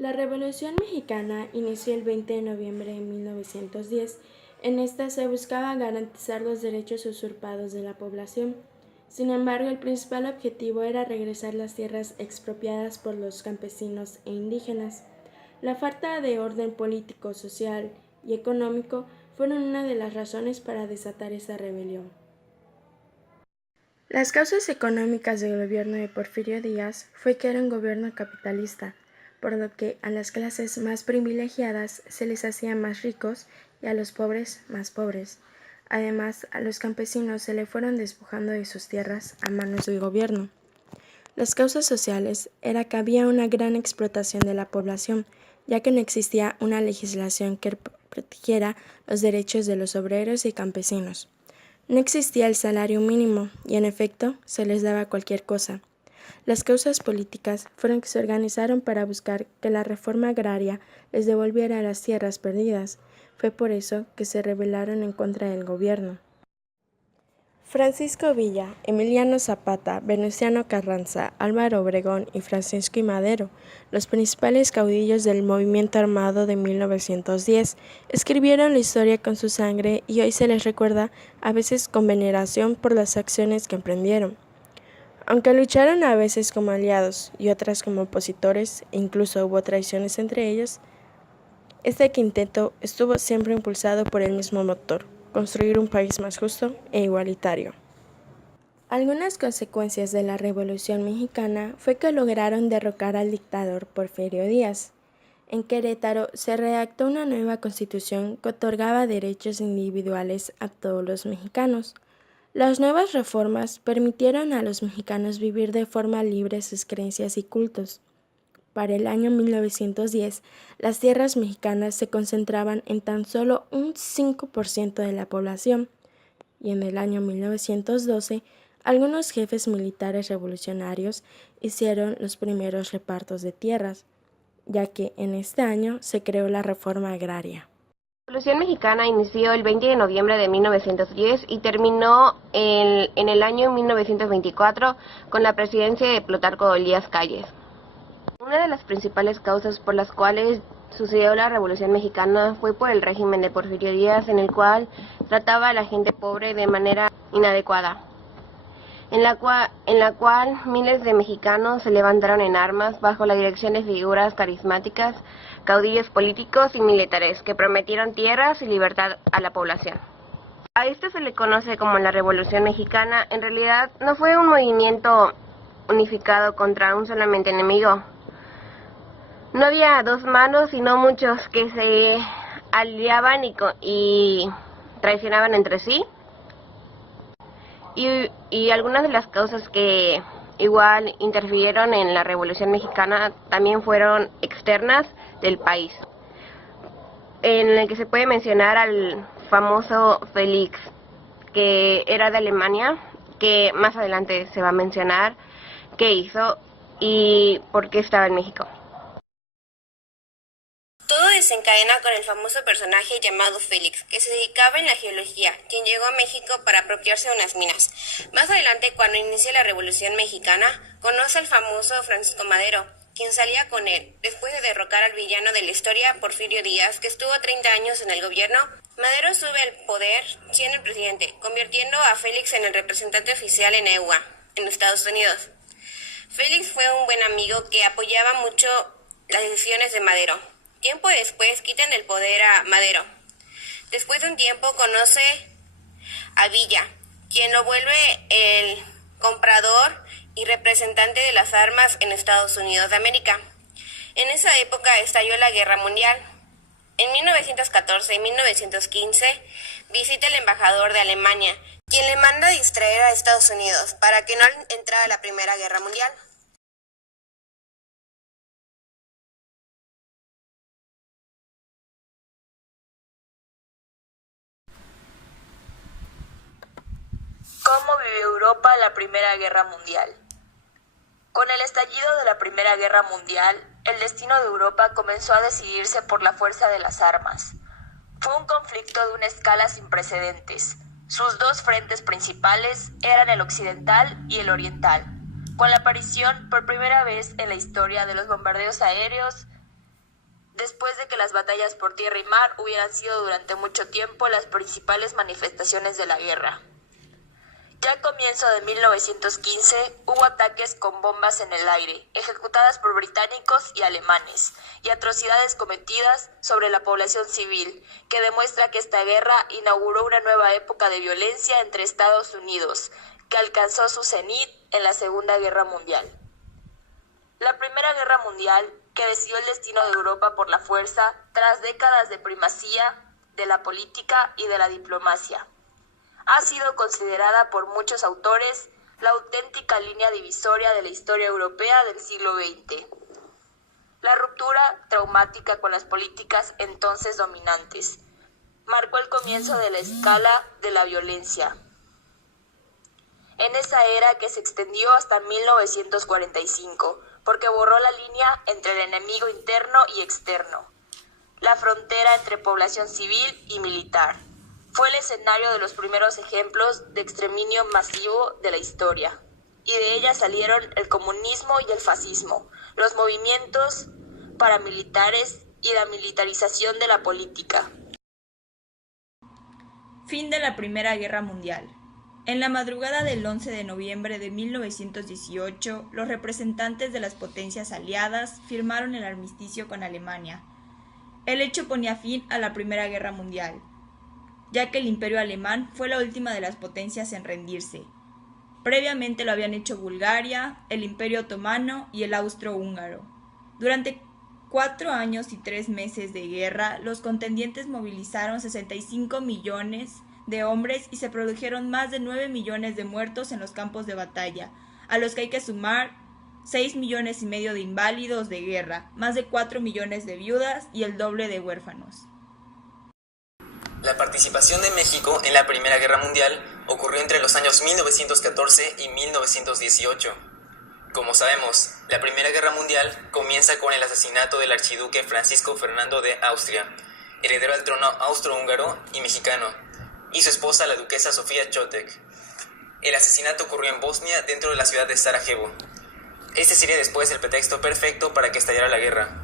La Revolución Mexicana inició el 20 de noviembre de 1910. En esta se buscaba garantizar los derechos usurpados de la población. Sin embargo, el principal objetivo era regresar las tierras expropiadas por los campesinos e indígenas. La falta de orden político, social y económico fueron una de las razones para desatar esa rebelión. Las causas económicas del gobierno de Porfirio Díaz fue que era un gobierno capitalista, por lo que a las clases más privilegiadas se les hacía más ricos y a los pobres más pobres. Además, a los campesinos se le fueron despojando de sus tierras a manos del gobierno. Las causas sociales era que había una gran explotación de la población, ya que no existía una legislación que protegiera los derechos de los obreros y campesinos. No existía el salario mínimo y, en efecto, se les daba cualquier cosa. Las causas políticas fueron que se organizaron para buscar que la reforma agraria les devolviera las tierras perdidas. Fue por eso que se rebelaron en contra del gobierno. Francisco Villa, Emiliano Zapata, Venustiano Carranza, Álvaro Obregón y Francisco I. Madero, los principales caudillos del movimiento armado de 1910, escribieron la historia con su sangre y hoy se les recuerda a veces con veneración por las acciones que emprendieron. Aunque lucharon a veces como aliados y otras como opositores e incluso hubo traiciones entre ellos, este quinteto estuvo siempre impulsado por el mismo motor: construir un país más justo e igualitario. Algunas consecuencias de la Revolución Mexicana fue que lograron derrocar al dictador Porfirio Díaz. En Querétaro se redactó una nueva constitución que otorgaba derechos individuales a todos los mexicanos. Las nuevas reformas permitieron a los mexicanos vivir de forma libre sus creencias y cultos. Para el año 1910, las tierras mexicanas se concentraban en tan solo un 5% de la población, y en el año 1912, algunos jefes militares revolucionarios hicieron los primeros repartos de tierras, ya que en este año se creó la reforma agraria. La Revolución Mexicana inició el 20 de noviembre de 1910 y terminó en el año 1924 con la presidencia de Plutarco Elías Calles. Una de las principales causas por las cuales sucedió la Revolución Mexicana fue por el régimen de Porfirio Díaz, en el cual trataba a la gente pobre de manera inadecuada, en la cual miles de mexicanos se levantaron en armas bajo la dirección de figuras carismáticas, caudillos políticos y militares que prometieron tierras y libertad a la población. A esto se le conoce como la Revolución Mexicana. En realidad no fue un movimiento unificado contra un solamente enemigo. No había dos manos, sino muchos que se aliaban y traicionaban entre sí. Y algunas de las causas que igual interfirieron en la Revolución Mexicana también fueron externas del país, en el que se puede mencionar al famoso Félix, que era de Alemania, que más adelante se va a mencionar qué hizo y por qué estaba en México. Todo desencadena con el famoso personaje llamado Félix, que se dedicaba en la geología, quien llegó a México para apropiarse de unas minas. Más adelante, cuando inicia la Revolución Mexicana, conoce al famoso Francisco Madero, quien salía con él. Después de derrocar al villano de la historia, Porfirio Díaz, que estuvo 30 años en el gobierno, Madero sube al poder siendo el presidente, convirtiendo a Félix en el representante oficial en EUA, en Estados Unidos. Félix fue un buen amigo que apoyaba mucho las decisiones de Madero. Tiempo después quitan el poder a Madero. Después de un tiempo conoce a Villa, quien lo vuelve el comprador y representante de las armas en Estados Unidos de América. En esa época estalló la Guerra Mundial. En 1914 y 1915 visita el embajador de Alemania, quien le manda a distraer a Estados Unidos para que no entrara a la Primera Guerra Mundial. ¿Cómo vivió Europa la Primera Guerra Mundial? Con el estallido de la Primera Guerra Mundial, el destino de Europa comenzó a decidirse por la fuerza de las armas. Fue un conflicto de una escala sin precedentes. Sus dos frentes principales eran el occidental y el oriental, con la aparición por primera vez en la historia de los bombardeos aéreos después de que las batallas por tierra y mar hubieran sido durante mucho tiempo las principales manifestaciones de la guerra. Ya a comienzo de 1915 hubo ataques con bombas en el aire, ejecutadas por británicos y alemanes, y atrocidades cometidas sobre la población civil, que demuestra que esta guerra inauguró una nueva época de violencia entre Estados Unidos, que alcanzó su cenit en la Segunda Guerra Mundial. La Primera Guerra Mundial, que decidió el destino de Europa por la fuerza, tras décadas de primacía de la política y de la diplomacia, ha sido considerada por muchos autores la auténtica línea divisoria de la historia europea del siglo XX. La ruptura traumática con las políticas entonces dominantes marcó el comienzo de la escala de la violencia, en esa era que se extendió hasta 1945, porque borró la línea entre el enemigo interno y externo, la frontera entre población civil y militar. Fue el escenario de los primeros ejemplos de exterminio masivo de la historia, y de ella salieron el comunismo y el fascismo, los movimientos paramilitares y la militarización de la política. Fin de la Primera Guerra Mundial. En la madrugada del 11 de noviembre de 1918, los representantes de las potencias aliadas firmaron el armisticio con Alemania. El hecho ponía fin a la Primera Guerra Mundial, ya que el Imperio Alemán fue la última de las potencias en rendirse. Previamente lo habían hecho Bulgaria, el Imperio Otomano y el Austrohúngaro. Durante 4 años y 3 meses de guerra, los contendientes movilizaron 65 millones de hombres y se produjeron más de 9 millones de muertos en los campos de batalla, a los que hay que sumar 6 millones y medio de inválidos de guerra, más de 4 millones de viudas y el doble de huérfanos. La participación de México en la Primera Guerra Mundial ocurrió entre los años 1914 y 1918. Como sabemos, la Primera Guerra Mundial comienza con el asesinato del archiduque Francisco Fernando de Austria, heredero al trono austrohúngaro y mexicano, y su esposa la duquesa Sofía Chotek. El asesinato ocurrió en Bosnia, dentro de la ciudad de Sarajevo. Este sería después el pretexto perfecto para que estallara la guerra.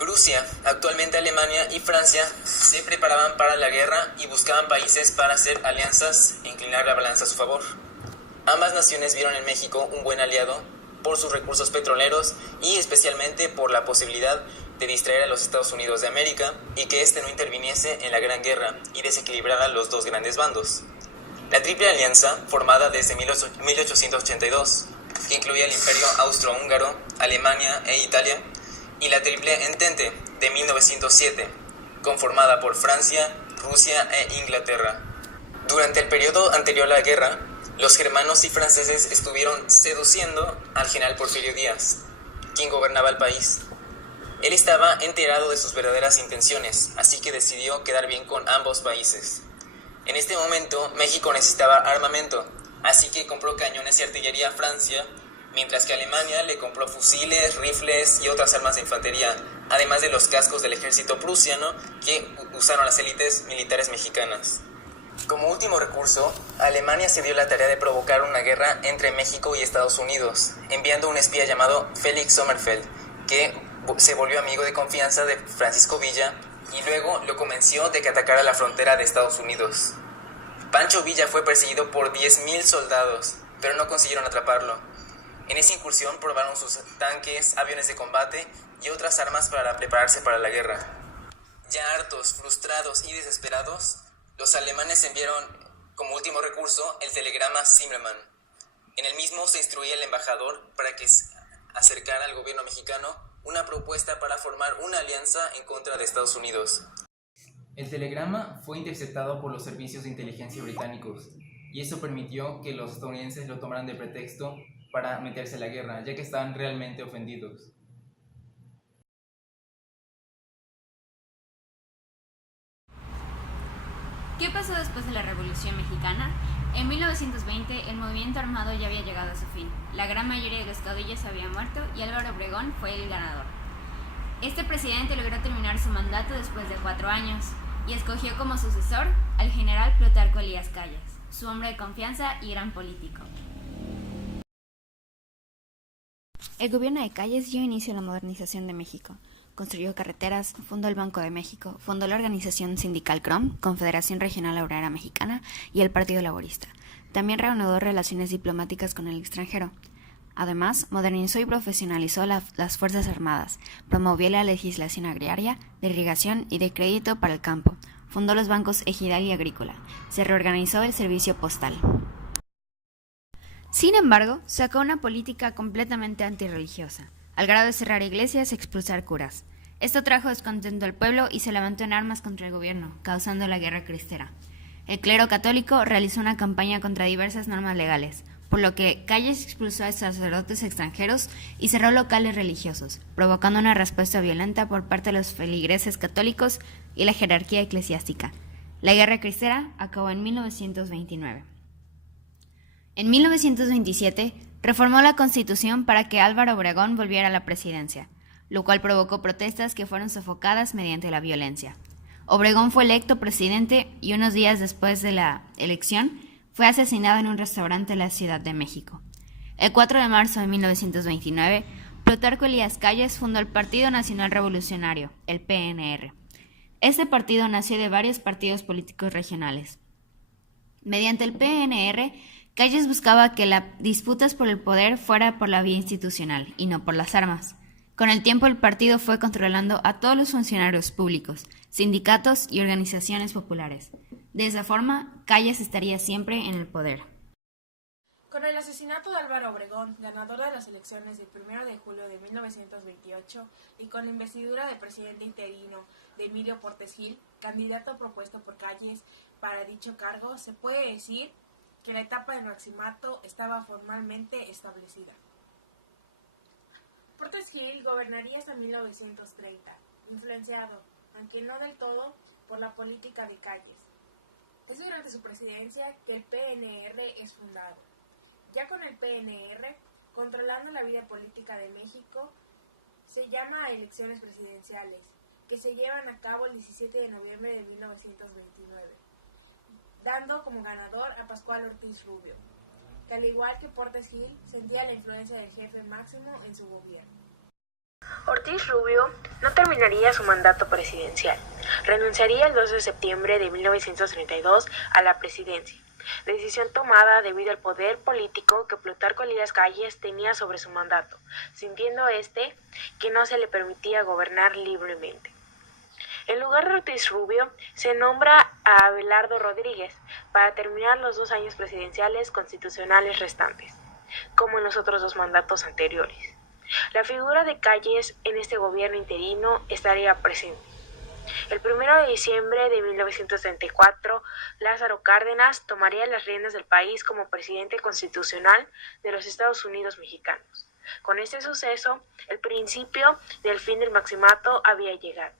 Rusia, actualmente Alemania y Francia se preparaban para la guerra y buscaban países para hacer alianzas e inclinar la balanza a su favor. Ambas naciones vieron en México un buen aliado por sus recursos petroleros y especialmente por la posibilidad de distraer a los Estados Unidos de América y que éste no interviniese en la Gran Guerra y desequilibrara los dos grandes bandos. La Triple Alianza, formada desde 1882, que incluía el Imperio Austrohúngaro, Alemania e Italia, y la Triple Entente de 1907, conformada por Francia, Rusia e Inglaterra. Durante el periodo anterior a la guerra, los germanos y franceses estuvieron seduciendo al general Porfirio Díaz, quien gobernaba el país. Él estaba enterado de sus verdaderas intenciones, así que decidió quedar bien con ambos países. En este momento, México necesitaba armamento, así que compró cañones y artillería a Francia, mientras que Alemania le compró fusiles, rifles y otras armas de infantería, además de los cascos del ejército prusiano que usaron las élites militares mexicanas. Como último recurso, Alemania se dio la tarea de provocar una guerra entre México y Estados Unidos, enviando un espía llamado Félix Sommerfeld, que se volvió amigo de confianza de Francisco Villa y luego lo convenció de que atacara la frontera de Estados Unidos. Pancho Villa fue perseguido por 10,000 soldados, pero no consiguieron atraparlo. En esa incursión probaron sus tanques, aviones de combate y otras armas para prepararse para la guerra. Ya hartos, frustrados y desesperados, los alemanes enviaron como último recurso el telegrama Zimmermann. En el mismo se instruía al embajador para que acercara al gobierno mexicano una propuesta para formar una alianza en contra de Estados Unidos. El telegrama fue interceptado por los servicios de inteligencia británicos y eso permitió que los estadounidenses lo tomaran de pretexto para meterse en la guerra, ya que estaban realmente ofendidos. ¿Qué pasó después de la Revolución Mexicana? En 1920 el movimiento armado ya había llegado a su fin. La gran mayoría de los caudillos había muerto y Álvaro Obregón fue el ganador. Este presidente logró terminar su mandato después de 4 años y escogió como sucesor al general Plutarco Elías Calles, su hombre de confianza y gran político. El gobierno de Calles dio inicio a la modernización de México. construyó carreteras, fundó el Banco de México, fundó la organización sindical CROM, Confederación Regional Obrera Mexicana, y el Partido Laborista. También reanudó relaciones diplomáticas con el extranjero. Además, modernizó y profesionalizó las Fuerzas Armadas, promovió la legislación agraria, de irrigación y de crédito para el campo, fundó los bancos Ejidal y Agrícola, se reorganizó el servicio postal. Sin embargo, sacó una política completamente antirreligiosa, al grado de cerrar iglesias y expulsar curas. Esto trajo descontento al pueblo y se levantó en armas contra el gobierno, causando la Guerra Cristera. El clero católico realizó una campaña contra diversas normas legales, por lo que Calles expulsó a sacerdotes extranjeros y cerró locales religiosos, provocando una respuesta violenta por parte de los feligreses católicos y la jerarquía eclesiástica. La Guerra Cristera acabó en 1929. En 1927, reformó la Constitución para que Álvaro Obregón volviera a la presidencia, lo cual provocó protestas que fueron sofocadas mediante la violencia. Obregón fue electo presidente y unos días después de la elección fue asesinado en un restaurante de la Ciudad de México. El 4 de marzo de 1929, Plutarco Elías Calles fundó el Partido Nacional Revolucionario, el PNR. Este partido nació de varios partidos políticos regionales. Mediante el PNR, Calles buscaba que las disputas por el poder fuera por la vía institucional y no por las armas. Con el tiempo el partido fue controlando a todos los funcionarios públicos, sindicatos y organizaciones populares. De esa forma, Calles estaría siempre en el poder. Con el asesinato de Álvaro Obregón, ganador de las elecciones del 1 de julio de 1928, y con la investidura de presidente interino de Emilio Portes Gil, candidato propuesto por Calles para dicho cargo, se puede decir que la etapa del maximato estaba formalmente establecida. Portes Gil gobernaría hasta 1930, influenciado, aunque no del todo, por la política de Calles. Es durante su presidencia que el PNR es fundado. Ya con el PNR, controlando la vida política de México, se llama a elecciones presidenciales, que se llevan a cabo el 17 de noviembre de 1929, dando como ganador a Pascual Ortiz Rubio, que al igual que Portes Gil, sentía la influencia del jefe máximo en su gobierno. Ortiz Rubio no terminaría su mandato presidencial. Renunciaría el 2 de septiembre de 1932 a la presidencia, decisión tomada debido al poder político que Plutarco Elías Calles tenía sobre su mandato, sintiendo que no se le permitía gobernar libremente. En lugar de Ortiz Rubio, se nombra a Abelardo Rodríguez para terminar los 2 años presidenciales constitucionales restantes, como en los otros 2 mandatos anteriores. La figura de Calles en este gobierno interino estaría presente. El 1 de diciembre de 1934, Lázaro Cárdenas tomaría las riendas del país como presidente constitucional de los Estados Unidos mexicanos. Con este suceso, el principio del fin del maximato había llegado.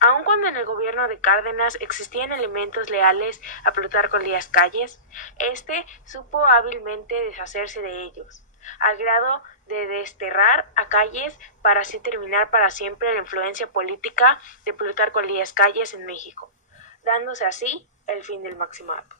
Aun cuando en el gobierno de Cárdenas existían elementos leales a Plutarco Elías Calles, supo hábilmente deshacerse de ellos, al grado de desterrar a Calles para así terminar para siempre la influencia política de Plutarco Elías Calles en México, dándose así el fin del maximato.